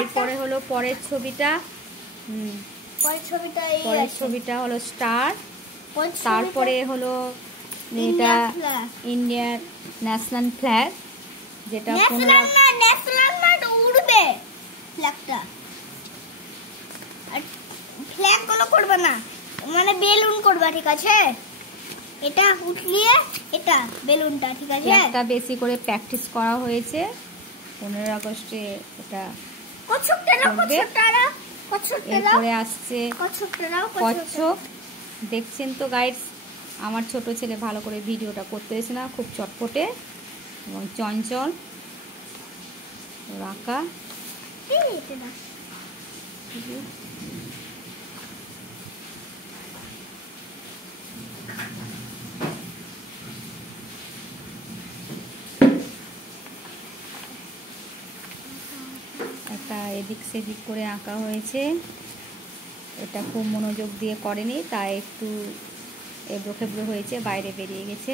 এরপরে হলো পরের ছবিটা। পরের ছবিটা হলো স্টার। তারপরে হলো এটা ইন্ডিয়ার ন্যাশনাল ফ্ল্যাগ, যেটা উড়বে ফ্ল্যাগটা। আর ফ্ল্যাগ গুলো করবে না, মানে বেলুন করবা, ঠিক আছে? এটা উঠলিয়ে এটা বেলুনটা, ঠিক আছে? ফ্ল্যাগটা বেশি করে প্র্যাকটিস করা হয়েছে 15 আগস্টে। এটা এরপরে আসছে কচ্ছপ। দেখছেন তো গাইস, আমার ছোট ছেলে ভালো করে ভিডিওটা করতে পেরেছে না, খুব চটপটে এবং চঞ্চল রাখা। একটা এদিক সেদিক করে আঁকা হয়েছে। এটা খুব মনোযোগ দিয়ে করেনি, তাই একটু এবড়ো খেবড়ো হয়েছে, বাইরে বেরিয়ে গেছে।